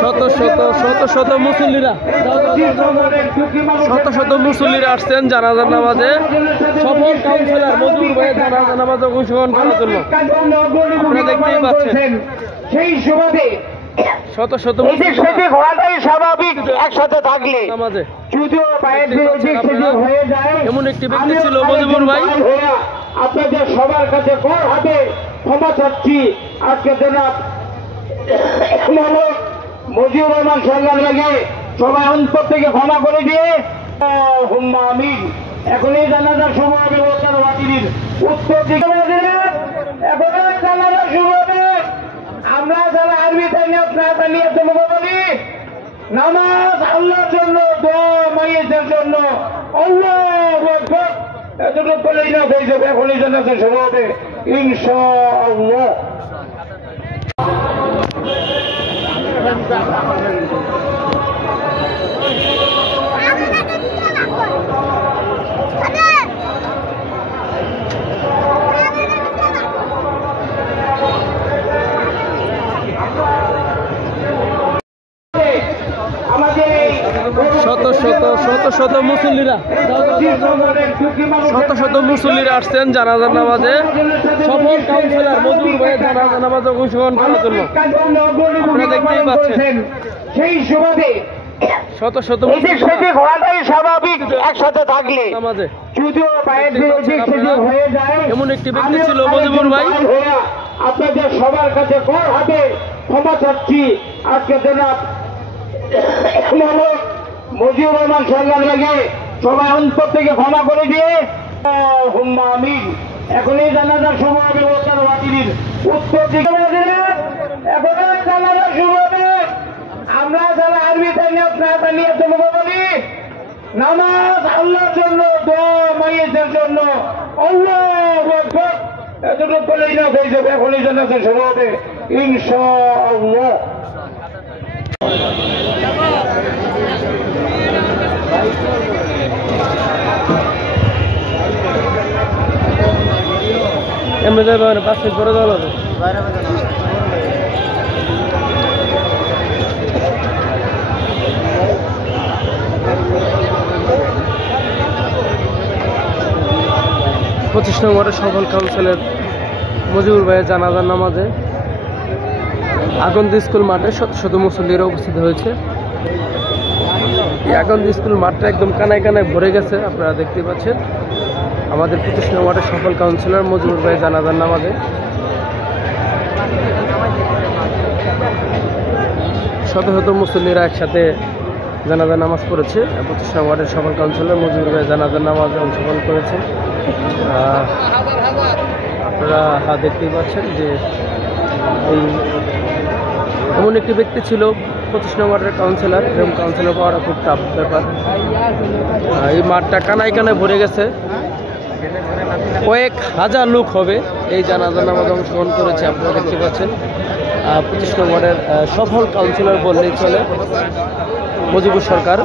শত শত মুসল্লিরা আসছেন জানাজার নামাজে। সফল কাউন্সিলর মজুর ভাইয়ের জানাজার নামাজ অংশগ্রহণ করার জন্য আপনারা দেখতেই পাচ্ছেন। সেই সুবাদে শত ঘোরাটাই স্বাভাবিক একসাথে থাকলে যদিও হয়ে যায়। এমন একটি ব্যক্তি ছিল মজিবুর ভাই। আপনাদের সবার কাছে কর হাতে ক্ষমা চাচ্ছি। আজকে জনাব মজিবুর রহমান সরকার লাগে সবাই অন্তর থেকে ক্ষমা করে দিয়ে হুম্মা আমিন। এখন এই জানাজার সময় ব্যবস্থার বাতিলের উত্তর দিকে এখন জানাজার শুরু হবে। আমরা যারা আরবি তাই আপনারা নিয়ে তোমাকে বলি নামাজ আল্লাহর জন্য, দোয়া মাইয়ের জন্য। আল্লাহু আকবার এতটুকু বলেই না হয়ে যাবে। এখনই জানাজার শুরু হবে ইনশাআল্লাহ। শত মুসল্লিরা আসছেন জানাজার নামাজে। সফল কাউন্সিলর মজুর ভাইয়ের জানাজার নামাজ অংশগ্রহণ করার জন্য আপনারা দেখতেই পাচ্ছেন। সেই সুবাদে শত ঘোরাটাই স্বাভাবিক একসাথে থাকলে যদিও হয়ে যায়। এমন একটি ব্যক্তি ছিল মজিবুর ভাই। আপনাদের সবার কাছে কর হাতে ক্ষমা চাচ্ছি। আজকে জনাব মজিবুর রহমান সরকার লাগে সবাই অন্তর থেকে ক্ষমা করে দিয়ে হুম্মা আমিন। এখন এই জানাজার সময় ব্যবস্থার বাতিলের উত্তর দিকে এখন জানাজার শুরু হবে। আমরা যারা আরবি তাই আপনারা নিয়ে তোমাকে বলি নামাজ আল্লাহর জন্য, দোয়া মাইয়ের জন্য। আল্লাহু আকবার এতটুকু বলেই না হয়ে যাবে। এখনই জানাজার শুরু হবে ইনশাআল্লাহ। এমনি যাবে 5 মিনিট পরে যাওয়া হবে। 25 নং ওয়ার্ডের সফল কাউন্সিলর মজিবুর ভাইয়ের জানাজার নামাজে আগন্দ স্কুল মাঠে শত মুসল্লিরা উপস্থিত হয়েছে। এই আগন্দ স্কুল মাঠটা একদম কানায় ভরে গেছে। আপনারা দেখতে পাচ্ছেন আমাদের 25 নং ওয়ার্ডের সফল কাউন্সিলর মজিবুর ভাইয়ের জানাজার নামাজে শত মুসল্লিরা একসাথে জানাজার নামাজ পড়েছে। 25 নং ওয়ার্ডের সফল কাউন্সিলর মজিবুর ভাইয়ের জানাজার নামাজে অংশগ্রহণ করেছে। আপনারা দেখতেই পাচ্ছেন যে এই এমন একটি ব্যক্তি ছিল 25 নং ওয়ার্ডের কাউন্সিলর। এরকম কাউন্সিলর পাওয়াটা খুব টাফ ব্যাপার। এই মাঠটা কানায় ভরে গেছে। কয়েক হাজার লোক হবে এই জানাজার নামাজ অংশগ্রহণ করেছে। আপনারা দেখতে পাচ্ছেন 25 নং ওয়ার্ডের সফল কাউন্সিলর বললেই চলে মজিবুর সরকার।